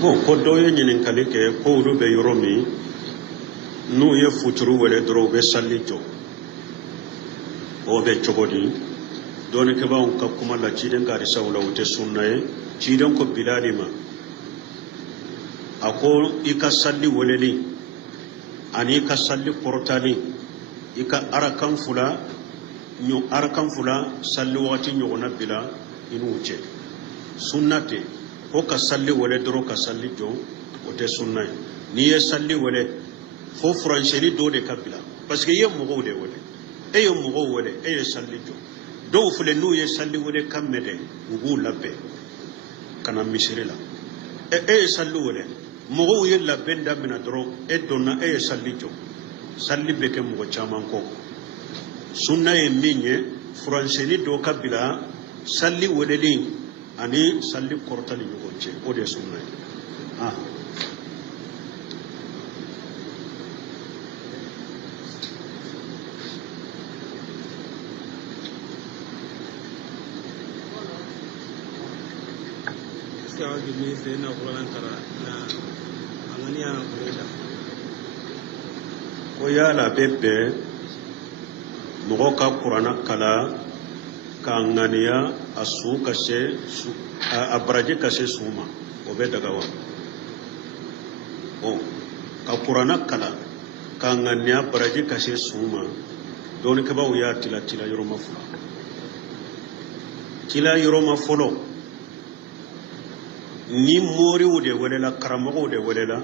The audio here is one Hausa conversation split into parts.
bon ko do ye nyinin kalike ko ru be yoromi nu ye futuru wele dro be sallito o be chogodi doni ke ba on ka kuma la ciden ga risawla wote sunnaye ciden ko bilalima ako ika salli weleli ani ka salli portali ika arakan fula salli wati nyogona bila inu uche sunnate ko ka salli wele doro ka salli jo wote sunnaye ni ye salli wele fo francheri do de kabila parce que ye mogo de wele e ye mogo wele e ye salli jo do fule nu ye salli wele kamede ubu labbe kana misirila e salli wele mogo ye labbe ndamina doro e donna e ye salli jo salli beke mogo chaman ko sunna ye minye francheri do kabila salli wele li ani salli kortali nyugonche o de sunna ah ko yala bebe mogo ka qur'ana kala ka ngania asu kashe abraje kashe suma o be daga wa o ka qur'ana kala ka ngania abraje kashe suma don ke ba uya tila yoro mafula tila yoro mafolo ni mori wude welela karamago wude welela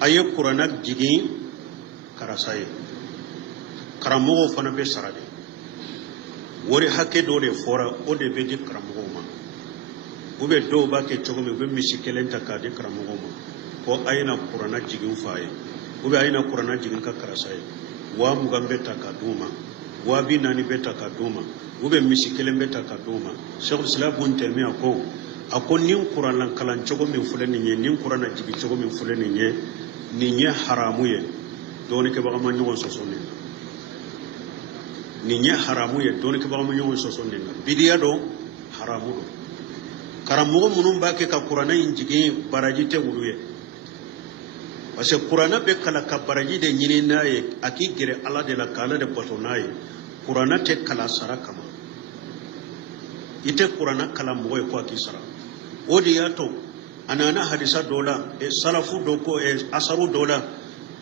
aye qur'ana digi karasaye karamago fana be sarade wori hakke do de fora o de be di karamago ma ube do ba ke chogomi be misikelen takade karamago ma ko ayina qur'ana jigin faye ube ayina qur'ana jigin ka karasaye wa mugambe takaduma wa binani be takaduma ube misikelen be takaduma shaykhul islam bun taymiya ko akon nin qur'an kalan chogo min fulani nye nin qur'an jigi chogo min fulani nye haramu ye doni ke ba ma nyon sosoni ni nye haramu ye doni ke ba ma nyon sosoni bidiya do haramu do karamugo munum ba ke ka qur'an jigi baraji te wuluye parce que qur'an be kala ka baraji de nyini naye aki gire ala de la kala de botonaye qur'an te kala sara kama ite qur'an kala moy ko aki sara odi yato anana hadisa dola salafu doko asaru dola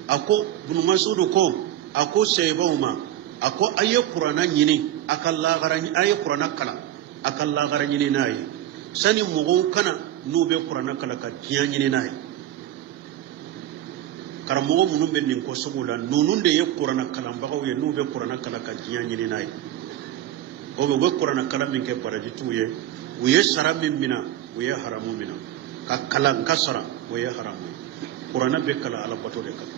ako bunu masudu ko ako seybawma ako aye qur'ana nyini akalla garani aye qur'ana kala akalla garani ni nayi sani mugo kana nube qur'ana kala ka tiya nyini nayi karamugo munum ben nin ko sugula nunun de ye qur'ana kala mbagaw ye nube qur'ana kala ka tiya nyini nayi o be qur'ana kala min ke baraji tuye uye sara min mina uye haramu mina ka kala kasara uye haramu qur'ana be kala ala bato de kala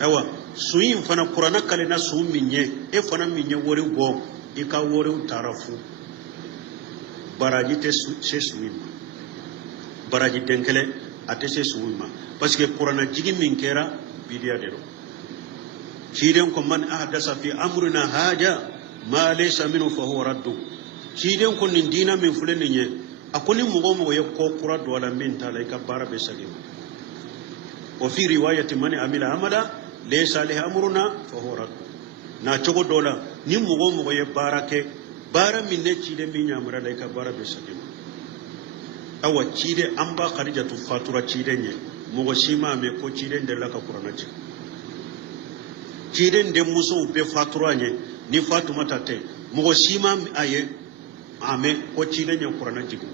ewa suyin fana qur'ana kala na su minye e fana minye wori go e ka wori tarafu baraji te se suyin baraji denkele ate se suyin parce que qur'ana jigi min kera bidiya de do kiden ko man ahdasa fi amrina haja ma laysa minhu fa huwa raddu kiden ko nin dina min fulani nye akoni mugo ye ko qura do la min tala ka bara be sagim wa fi riwayati man amila amala laysa lahu amruna fa huwa raddu na chogo dola ni mugo ye barake bara min ne cide min nyamura la ka bara be sagim awa cide amba khadijatu fatura cide nye mugo shima me ko cide de la ka qur'ana cide de muso be fatura nye ni fatuma tate mugo shima aye ame ko cide nya qur'ana jigu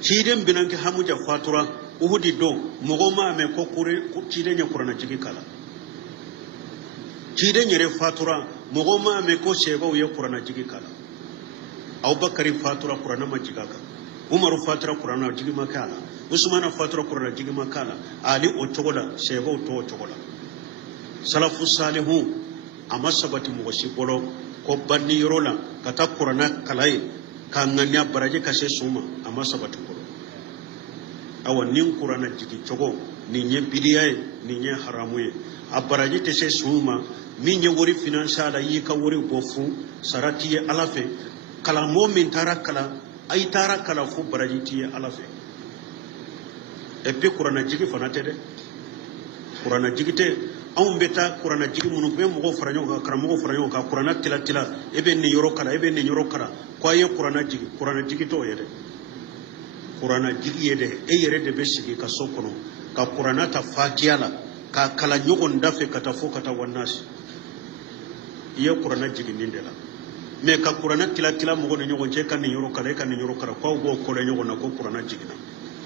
ciden binanke hamuja fatura uhudi do mugo ma ame ko kure cide nya qur'ana jigi kala cide nyere fatura mugo ma ame ko sheba ye qur'ana jigi kala abubakari fatura qur'ana majiga ka umaru fatura qur'ana jigi makala usmana fatura qur'ana jigi makala ali o togola sheba o to togola salafu salihu amasabati mugo bolo ko banni yorola kata qur'ana kalai kanganya baraje kashe suma amasabati bolo awa nin qur'ana jigi chogo ninye bidiyaye ninye haramuye abaraje te se suma minye wori financial yi ka wori bofu sarati alafe kala momin tara kala ay tara kala fu barajiti ala fe e pe qur'ana jigi fanate de qur'ana jigite on beta qur'ana jigi munu be mo faranyo ka karamo faranyo ka qur'ana tila ebe ni yoro kala ko ay qur'ana jigi to yede qur'ana jigi yede e yere de be sigi ka sokono ka qur'ana ta fatiyala ka kala nyogon dafe kata fo kata wannas iya qur'ana jigi nindela me ka qur'ana tila mo gono nyogon je kan ni yoro kala ko go ko le nyogon na ko qur'ana jigi na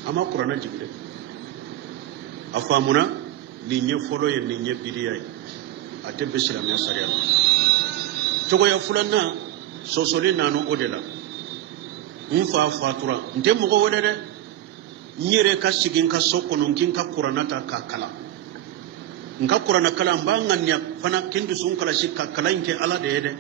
ama qur'ana jigi de afamuna ni nye folo ye ni nye bidiyai ate be silamya sariya cogo ya fulanna sosoli nanu odela nfa fatura nte mogo wode de nyere ka sigin ka sokono kin ka qur'anata ka kala nka qur'ana kala mbanganya fana kindu sun kala shi ka kala inke ala de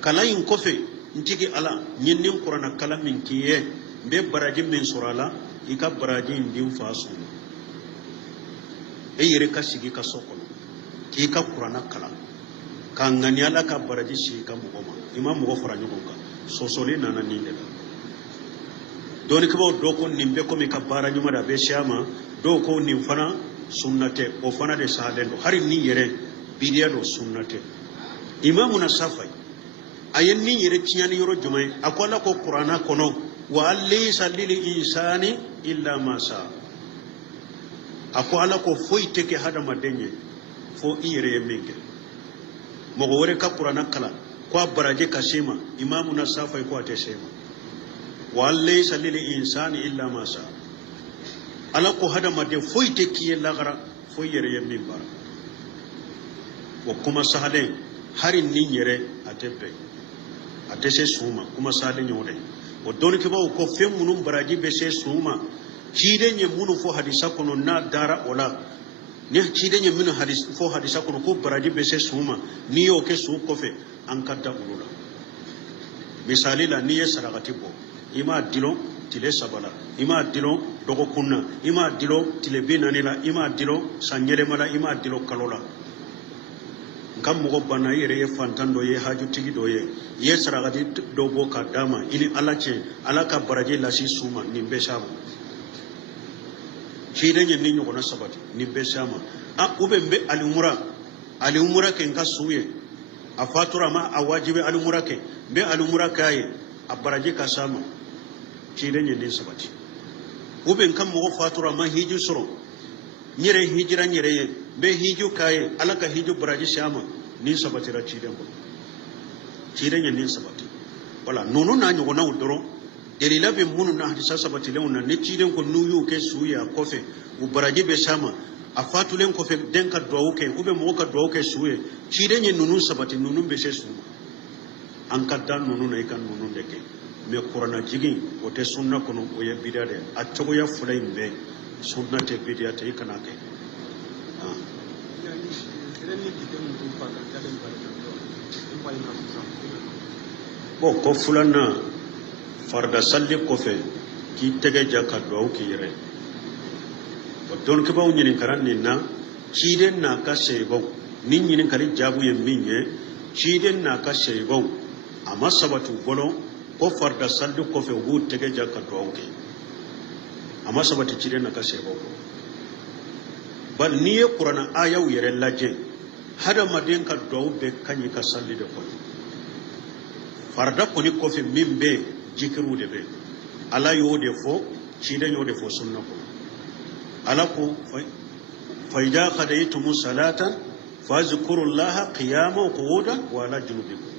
kala in kofe ntigi ala nyinnin qur'ana kala min kiye be baraji min surala ika baraji ndim fasu e yere ka sigi ka sokono ki ka qur'ana kala ka ngani ala ka baraji shi ka mugoma imam mugo fara nyugo ka sosoli nana ninde la doni ko do ko nimbe ko mi ka bara nyuma da be shama do ko nim fana sunnate o fana de sahadendo hari ni yere bidiya do sunnate imamu na safai ayen ni yere tinyani yoro jumai akwala ko qur'ana kono wa laysa lil insani illa ma sa akwala ko foite ke hada madenye fo ire minge mogo wore ka qur'ana kala ko baraje kasema imamu na safai ko atesema wa laysa lil insani illa ma sa ala ko hada madde foite ki lagara fo ire min bara wa kuma sahale hari ni yere atebe atese suma kuma sahale nyode o don ke ba ko fem munum baraji be se suma kide nye munu fo hadisa kono na dara ola ne kide nye munu hadisa kono ko baraji be se suma ni yo ke su kofe an kadda ulula misali la ni sarakati bo ima dilo tile sabala ima dilo dogo kunna ima dilo tile binanila ima dilo sanyele mala ima dilo kalola ngam mo bana yere ye fantando ye haju tigi do ye sarakati do bo kadama ini alache alaka baraji la si suma ni besama kide nye ni nyoko na sabati ni besama ube mbe aliumura ke nka suye afatura ma awajibe aliumura ke be aliumura kaye abaraji kasama kide nye ni sabati ube nka mo fatura ma hiju soro nyere hijira nyere ye be hiju kaye alaka hiju baraji shama ni sabati ra kide nye ni sabati wala nono na nyoko na udoro delila be munu na hadisa sabati leuna ne kide ko nuyu ke suya kofe ubaraji be shama afatulen kofe denka dwauke ube mo ka dwauke suye kide nye nunu sabati nunu be se suma an kadda nunu na ikan nunu deke me qur'ana jigin o te sunna kono o ye bidade a togo ya fulay be sunna te bidate ikana ke bo ko fulana farda salli kofe ki tege jaka dwauke yere o don ke baw nyini karanni na kiden na ka seybo nin nyini kali jabu ye minye kiden na ka seybo ama sabatu bolo ko farda saldu ko fe wu tege jaka dwauke ama sabatu kiden na ka seybo bal niye qur'ana ayaw yere laje hada maden ka dwaw be kanyi ka salli de ko farda ko ni ko fe mimbe jikiru de be ala yo de fo kiden yo de fo sunna ko alaku faida qadaytum salatan fazkurullaha qiyaman qu'udan wa ala junubikum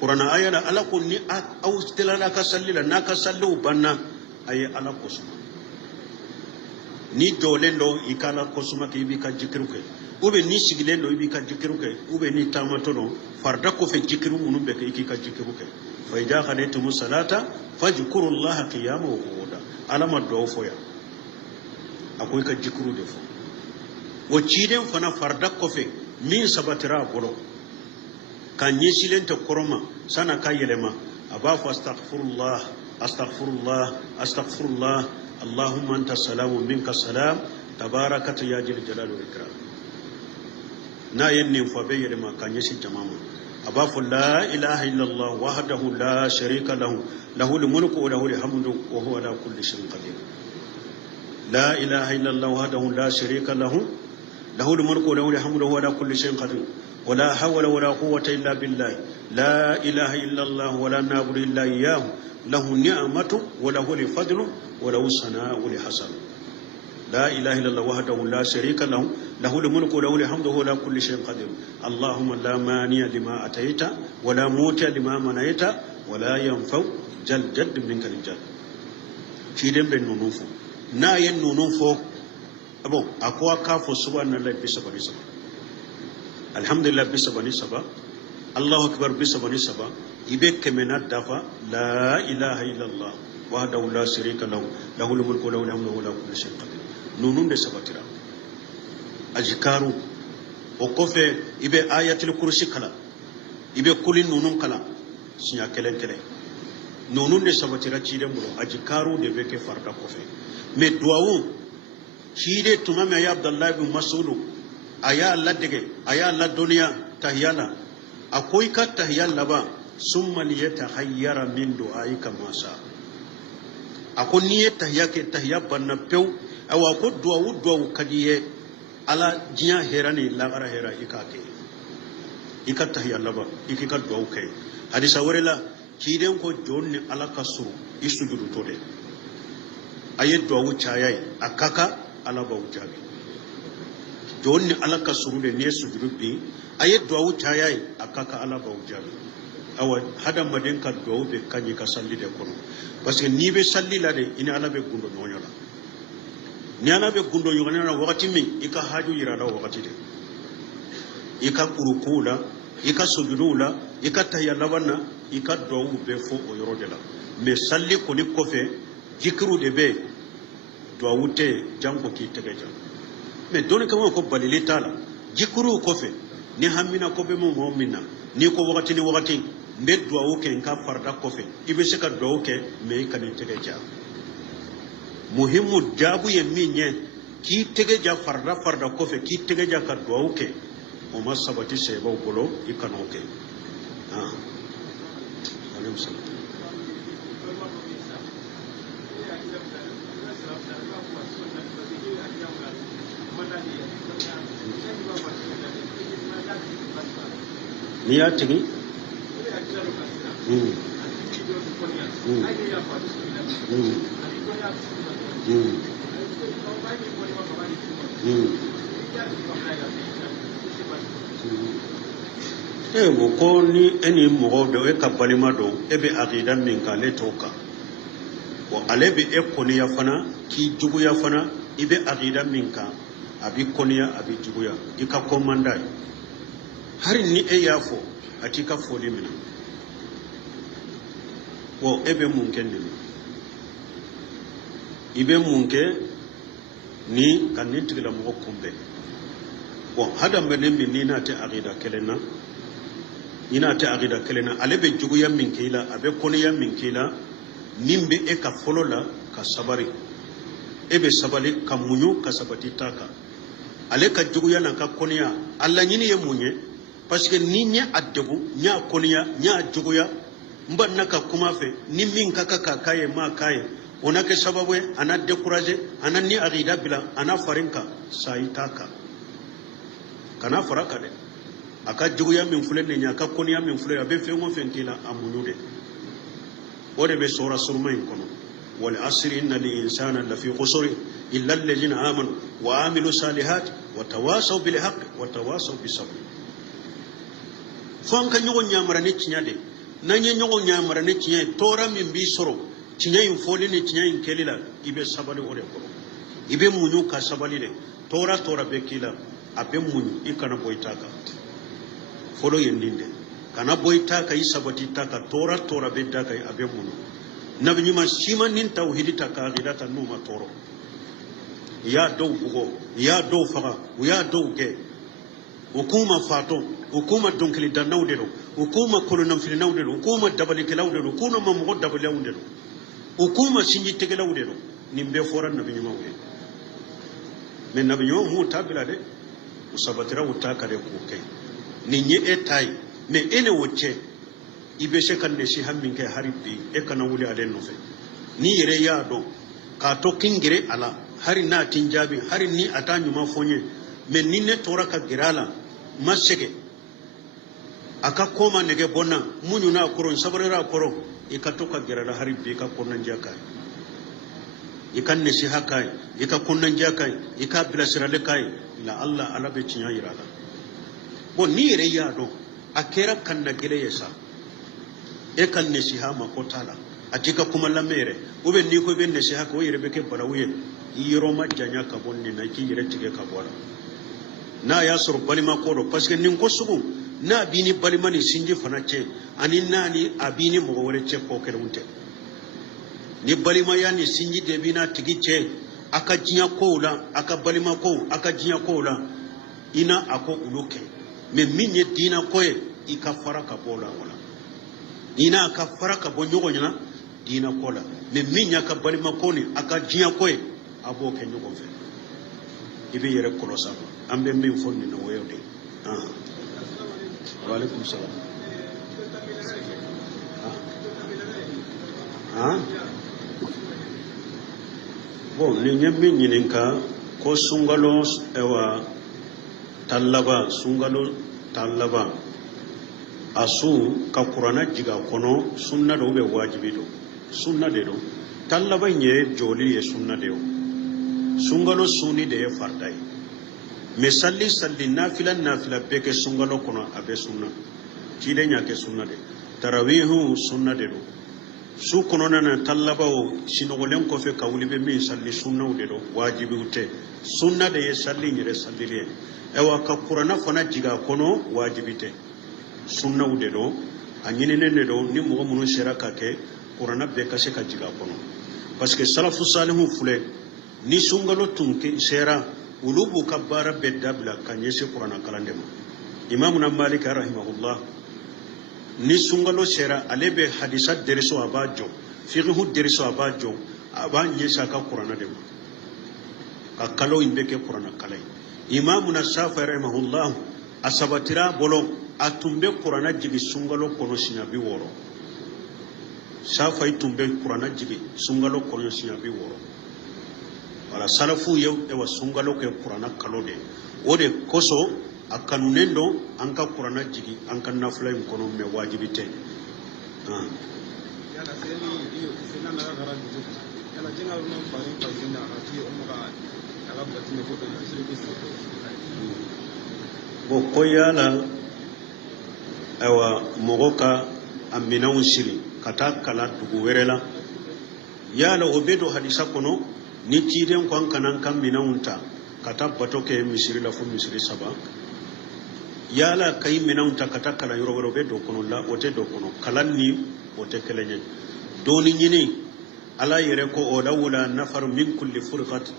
qur'ana ayala alaku ni au stilala ka sallila naka sallu banna ay alaku suma ni dolendo ikala ko suma ke bi ka jikiruke ube ni sigilendo bi ka jikiruke ube ni tamatono farda ko fe jikiru munum be ke ka jikiruke faida qadaytum salata fazkurullaha qiyaman qu'udan alama do foya akwai ka jikuru da fu waciden fana farda kofe min sabatira bolo kan yi silenta koroma sana ka yelema abafu astaghfirullah allahumma anta salamu minka salam tabarakata ya jil jalal wal ikram na yenni fa be yelema kan yi si jama'a أباف لا إله إلا الله وحده لا شريك له له الملك وله الحمد وهو على كل شيء قدير. لا إله إلا الله وحده لا شريك له له الملك وله الحمد وهو على كل شيء قدير. ولا حول ولا قوة إلا بالله. لا إله إلا الله ولا نعبد إلا إياه. له النعمة وله الفضل وله الثناء الحسن. لا إله إلا الله وحده لا شريك له له الملك وله الحمد وهو على كل شيء قدير. اللهم لا مانع لما أتيت ولا موتى لما منعت ولا ينفع جل جد منك الجد. في دم النونفو نا ينونفو أبو أقوى كافو سبحان الله بسبب سبب. الحمد لله بسبب سبب. الله أكبر بسبب سبب. يبك من الدفع لا إله إلا الله وحده لا شريك له له الملك وله الحمد وهو على كل شيء قدير. نونون de sabatira ajikaru o kofe ibe ayatul kursi kala ibe kulin nunun kala sinya kelen kelen nunun de sabatira cide mulo ajikaru de beke farda kofe me duawu cide tumame ya abdullah ibn mas'ud aya allah dege aya allah duniya tahyala akoy ka tahyala ba summa liyatahayyara min du'aika masa akon niye tahyake tahyabanna pew awa ko duwawu kadiye ala jiya herani lagara hera ikake ikata yalla ba ikika duwawu kai hadisa warela kiden ko jonni ala kasuru isujudu tode aye duwawu chayai akaka ala ba ujabi jonni ala kasuru de ne sujudu bi aye duwawu chayai akaka ala ba ujabi awa hada maden ka duwawu be kanyi ka salli de kono parce que ni be salli la de ina ala be gundo nonyola nyana be gundo yogana wakati min ika haju yirada wakati de ika kurukula ika sujudula ika tahyalawana ika duwawu be fo o yoro de la mais salli ko ni kofe jikru de be duwawu te jango ki tegeja mais doni kama ko balili tala jikru kofe ni hamina ko be mo mu'mina ni ko wakati ni wakati mbe duwawu ke nka farda kofe ibe se ka duwawu ke me ka ni tegeja muhimu jabu ye minye ki tegeja farda kofe ki tegeja ka duwawu ke o ma sabati seba bolo ikano ke alayhi salam ni ya tigi wo ko ni eni mogo do e ka balima do e be aqida min ka le toka wo ale be e koniya fana ki juguya fana ibe aqida min ka abi koniya abi juguya ika komanda hari ni e yafo atika foli mina wo ebe munken ni ibe munke ni kanin tigila mo kumbe wo hada mbene min ni na ta aqida kelena ina ta aqida kelena alebe juguya min kila abe koniya min kila nimbe e ka folola ka sabari ebe sabali ka munyu ka sabati taka ale ka juguya na ka koniya alla nyini ye munye parce que ni nya addebu nya koniya nya juguya mbanna ka kuma fe ni min ka kaye ma kaye onake sababu ana décourager ana ni aqida bila ana farinka saitaka kana faraka de aka juguya min fulen ne nya ka koniya min fulen abe fe ngo fentila amunude ode be sura surmain kono wal asri innal insana lafi khusr illa alladhina amanu wa amilu salihat wa tawasaw bil haqq wa tawasaw bis sabr fonka nyogo nyamara ne tinyade nanye nyogo nyamara ne tinyay tora min bi soro tinyay foli ne tinyay kelila ibe sabali ore ko ibe munyu ka sabali de tora be kila abe munyu ikana boitaka folo yendinde kana boitaka isabati taka tora be daka abe munyu nabi nyima siman nin tauhid taka aqidata numa toro ya do bugo ya do faga ya do ge hukuma fato hukuma donkili danawdelo hukuma kolonam fili nawdelo hukuma dabali kelawdelo hukuma mamugo dabali awdelo hukuma sinji tegelawdelo nimbe foran nabi nyima we men nabi nyima mu tabila de usabatira utaka de kuke ninye etai me ene wocce ibe se kan ne si hammin ke haribi e kana wuli alen no fe ni yere ya do ka to kingire ala hari na tinjabi hari ni ata nyuma fonye me ni ne tora ka girala masege aka koma nege bonna munyu na koron sabarera koron e ka to ka girala haribi ka konan jakai e kan ne si hakai e ka konan jakai e ka bilasirale kai la Allah ala be tinya irala bon ni yere ya do akera kan na gele yesa e kan ne si ha makotala atika kuma lamere ube ni ko be ne si ha ko yere be ke balawye yiro majanya ka bonni na ki yere tige ka bola na ya sur balima ko do parce que nin ko sugu na bini balima ni sinji fana ce ani nani abini mo wore ce ko kele unte ni balima ya ni sinji de bina tigi ce aka jinya ko la aka balima ko aka jinya ko la ina ako uluke me minye dina koye ika faraka bola wala ina aka faraka bonyogo nyana dina kola me minya ka balima ko ni aka jinya koye abo ke nyugo fe ibe yere kolo sabo ambe min fonni no woyode wa alaikum salam bon ni nyammi nyininka ko sungalo ewa tallaba sungalo tallaba asu ka qur'ana jiga kono sunna do be wajibi do sunna de do tallaba nye joli ye sunna de o sungalo suni de fardai me salli nafila be ke sungalo kono abe sunna ci de nya ke sunna de tarawihu sunna de do su kono na tallaba o sinogolen ko fe kawli be min salli sunna de do wajibi ute sunna de ye salli nyere salli le ewa ka qur'ana fana jiga kono wajibite sunna de do anyine ne do ni mo mun shiraka ke qur'ana be ka se ka jiga kono parce que salafu salihu fule ni sungalo tunke sera ulubu kabara be dabla kanye se qur'ana kalandema imamuna malik rahimahullah ni sungalo sera alebe hadisat deriso abajo fiqhu deriso abajo aba nyesa ka qur'ana de ka kalo imbe ke qur'ana kalai imamuna shafi'i rahimahullah asabatira bolo atumbe qur'ana jigi sungalo kono sinyabi woro shafi'i tumbe qur'ana jigi sungalo kono sinyabi woro wala salafu yew e wa sungalo ke qur'ana kalo de ode koso akanunendo anka qur'ana jigi anka nafla kono me wajibite yala seni iyo sena na garanti yala jina no farin fazina ati umma alabatine ko to isri bo koyala awa mogoka aminaw siri kata kala dugu werela yala obedo hadisa kono ni tiden ko kanan kan minawunta kata batoke misiri la fu misiri saba yala kay minawunta kata kala yoro wero bedo kono la ote do kono kalanni ote kelenye doni nyini ala yere ko o dawula nafar min kulli furqat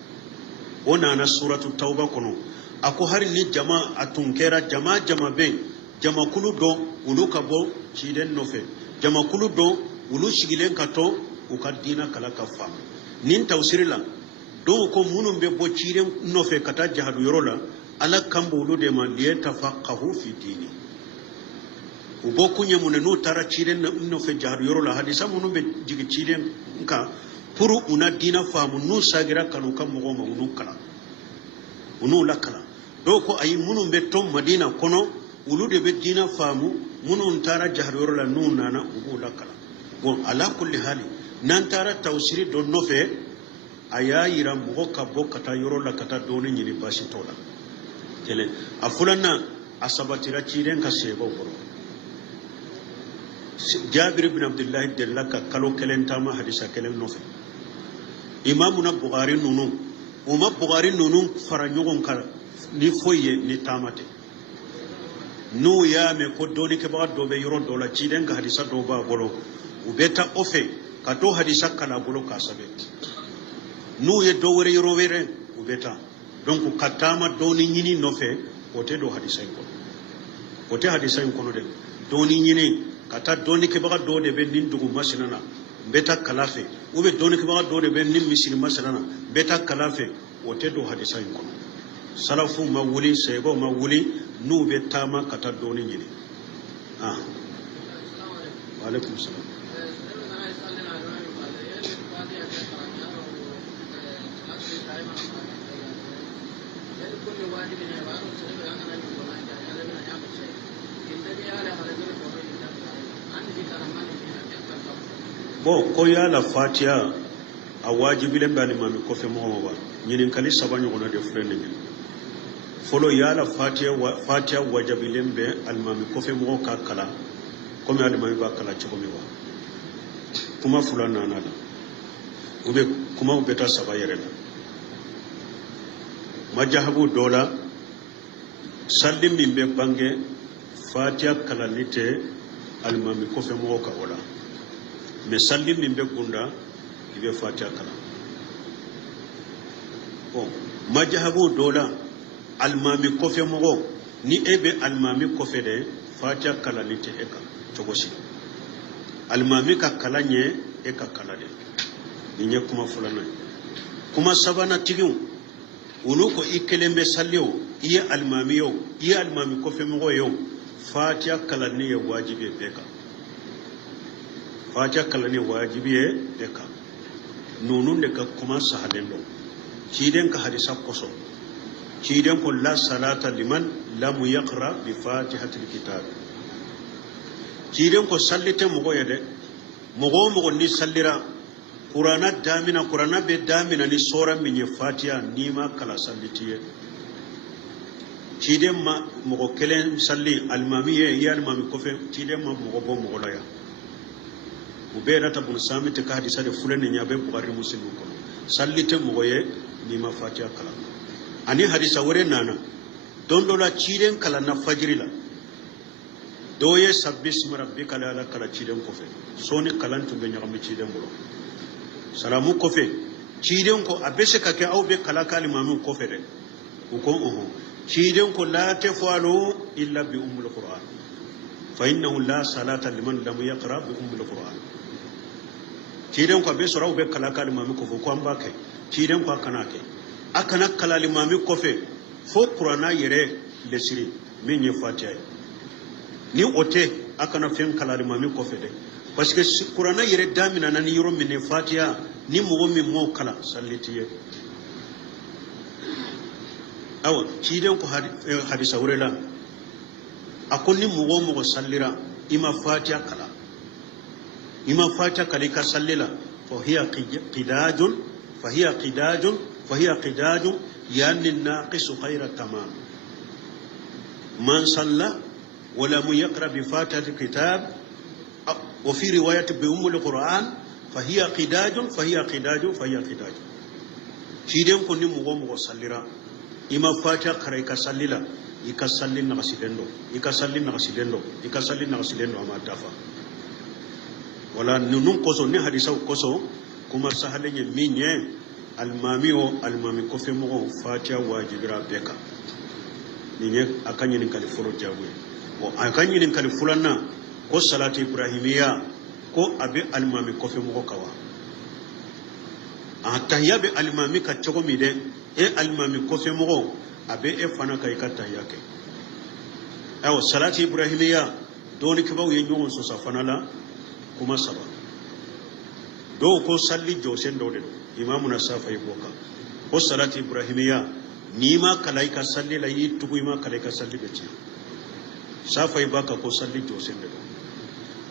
ona na suratu tauba kono ako hari ni jama atunkera jama be jama kulu do ulu kabo ciden nofe jama kulu do ulu shigilen kato ukadina kala kafa nin tawsirila do ko munum be bo ciden nofe kata jahadu yorola ala kambo ulu de man liyatafaqahu fi dini ubo kunye munenu tara ciden nofe jahadu yorola hadisa munum be jigi ciden nka puru una dina famu nu sagira kanu kam mo ma unu kala unu lakala do ko ay munum be tom madina kono ulude be dina famu munun tara jahroro la nuna na ubu lakala bon ala kulli hali nan tara tawsiri do nofe aya yira mo ka bokata yoro la kata doni nyini bashi tola tele afulana asabatira ciren ka sebo boro Jabir ibn Abdullah dellaka kalo kelentama hadisa kelen nofe imamuna Bukhari nunu uma Bukhari nunu fara nyogon ka ni foye ni tamate nu ya me ko doni ke ba do be yoro do la ciden ka hadisa do ba bolo ubeta ofe ka do hadisa kala bolo ka sabe nu ye do wore yoro were ubeta donc katama doni nyini nofe ote do hadisa ko ote hadisa ko no de doni nyini kata doni ke ba do de be nin dugu masinana beta kalafe ube doni ke ba do de be nin misiri masinana beta kalafe ote do hadisa ko salafu mawuli sebo mawuli nu be tama kata doni nyini ah wa alaikum salam bo ko ya la fatiha a wajibi len bani mami ko fe mo ba nyinin kali sabanyo gona de frende ni folo ya la fatiha wajibi len be al mami ko fe mo ka kala ko mi al mami ba kala ci ko mi wa kuma fulana na la ube kuma ube ta sabayere la majahabu dola sallim min be bange fatiha kala lite al mami ko fe mo ka wala mais sallim min be gunda ibe fatiha kala bon majahabu dola almami kofe mogo ni ebe almami kofe de fatiha kala lite eka togosi almami ka kala nye eka kala de ninye kuma fulana kuma sabana tigin unu ko ikelembe sallio iye almami yo iye almami kofe mogo yo fatiha kala ni ya wajibi beka fatiha kala ni wajibi beka nunun de ka kuma sahaden do ciden ka hadisa koso ciden ko la salata liman lam yaqra bi fatihatil kitab ciden ko sallite mogo yede mogo ni sallira qur'ana be damina ni sora min fatiha ni ma kala sallitiye ciden ma mogo kelen salli almamiye ya almami ko fe ciden ma mogo bo mogo la ya ubera tabun samite ka hadisa de fulani nyabe bukhari muslim ko sallite mogoye ni ma fatiha kala ani hadisa wore nana don dola ciren kala na fajiri la doye sabbis rabbika la kala ciren ko fe soni kalantu be nyagami ciren bolo salamu ko fe ciren ko abese ka ke awbe kala kali mamu ko fe de ko ciren ko la tafalu illa bi ummul qur'an fa innahu la salata liman lam yaqra bi ummul qur'an ciden ko be soro be kala kala mami ko ko amba kai ciden ko kana kai akana kala limami ko fe fo qur'ana yere lesiri min ye fatiha ni ote akana fen kala limami ko fe de parce que qur'ana yere damina nan yoro min fatiha ni mo mi mo kala sallitiye awa ciden ko hadisa wurela akonni mo sallira ima fatiha kala ima fatiha kali ka sallila فهي قداج يعني الناقص غير تمام من صلى ولم يقرأ بفاتحة الكتاب وفي رواية بأم القرآن فهي قداج شيدين كوني مغو صليرا إما فاتحة كري كسللا يكسلل نغسلندو أما دافا ولا ننون كوسو ني حديثو كوسو كما سهلني مينيه almami kofe mogo fatiha wajibira beka ninye akanyi kali furo jabwe o akanyi kali fulana ko salati ibrahimiya ko abe almami kofe mogo kawa atahiyya be almami ka chogo mide e almami kofe mogo abe e fana kai ka tahiyya ke aw salati ibrahimiya doni kibaw ye nyon so safana la kuma saba do ko salli josen do de imamuna safai boka ko salati ibrahimiya ni ma kalaika salli la yi tugu ma kalaika salli be ci safai baka ko salli josen de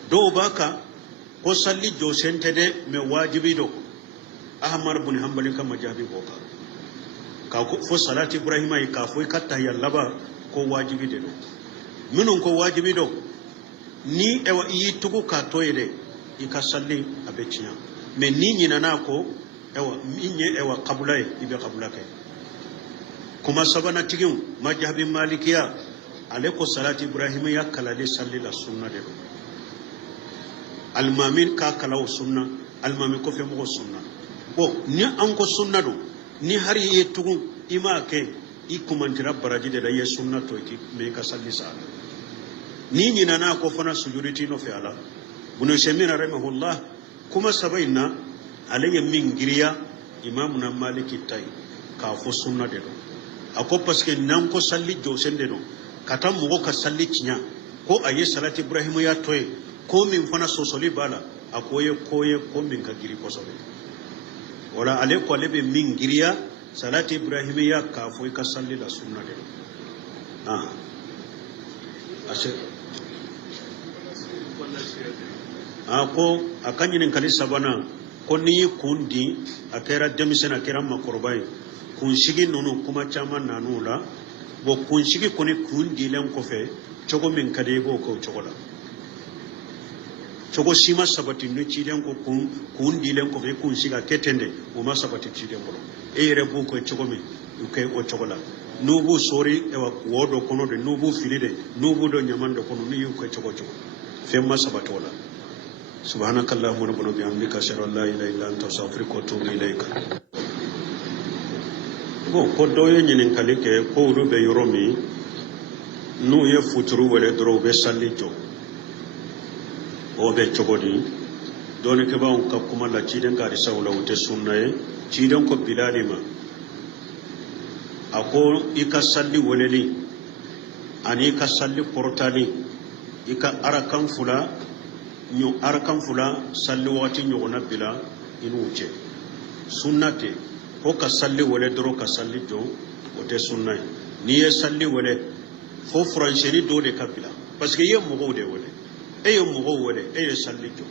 do baka ko salli josen te de me wajibi do ahmar ibn hanbali kan majabi boka ka ko fo salati ibrahima ka fo katta yallaba ko wajibi de do minun ko wajibi do ni ewa yi tugu ka toyede ika salli abeciya me ni nyina na ko ewa minye ewa qabulay ibe qabulake kuma sabana tigin majhabi malikiya aleko salati ibrahim ya kala de salli la sunna de almamin ka kala sunna almamin ko fe mo sunna bo ni an ko sunna do ni hari ye tugun ima ke ikumantira baraji de ye sunna to ki me ka salli sa ni nyina na ko fana sujuditi no fe ala bunu shemina rahimahullah kuma sabaina alayya min giriya imamuna maliki tay ka fo sunna de do ako parce que nan ko salli josen de do kata mo ka salli cinya ko aye salati ibrahim ya toye ko min fana sosoli bala akoye koye ko min ka giri kosole wala ale ko lebe min giriya salati ibrahim ya ka fo ka salli la sunna de ase ko akanyinin kali sabana ko ni kundi akera demisena kera makorbai kun shigi nunu kuma chaman nanula bo kun shigi koni kundi len ko fe chogo min kade go ko chogola chogo sima sabati no chiden ko kundi len ko fe kun shiga ketende o ma sabati chiden ko e rebu ko chogo min ukay o chogola nubu sori e wa wodo kono de nubu filide nubu do nyamando kono ni ko chogo chogo fe ma sabatola subhanakallahumma rabbana bihamdika ashhadu an la ilaha illa anta astaghfiruka wa atubu ilayka ko doyo nyinin kalike ko rube yoromi nu ye futuru wele dro be sallijo o be chogodi doni ke ba ka kuma la ciden ka risa wala wote sunnaye ciden ko bilalima ako ika salli weleli ani ka salli portali ika arakan fula salli wati nyogona bila inu uche sunnate ko ka salli wele doro ka salli jo wote sunnaye ni ye salli wele fo francheri do de kabila parce que ye mogo de wele e ye mogo wele e ye salli jo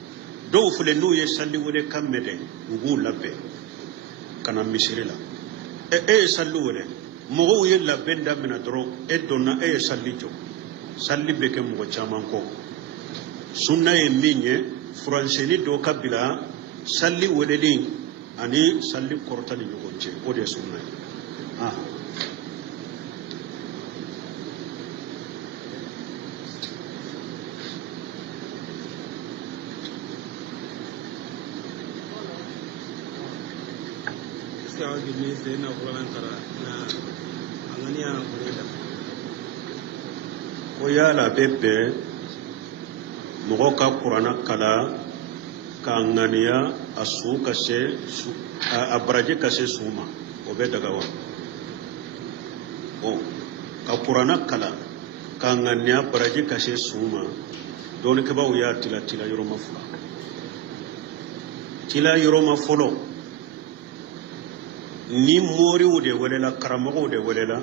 do fule no ye salli wele kamede ugu labbe kana misiri la e salli wele mogo ye labbe ndamina doro e donna e ye salli jo salli beke mogo chaman ko sunna ye minye francheri do kabila salli wele din ani salli korta ni yogonche o de sunna sai wani ne sai na Qur'an kara na anganiya kureda ko yala bebe mogo ka Qur'ana kala ka anganiya asu kase abraje kase suma o be daga wa o ka Qur'ana kala ka anganiya abraje kase suma don ke ba uya tila yoro mafula tila yoro mafolo ni mori wude welela karamago wude welela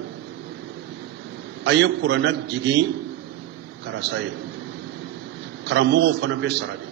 aye Qur'ana jigi karasaye karamogo fana be sarade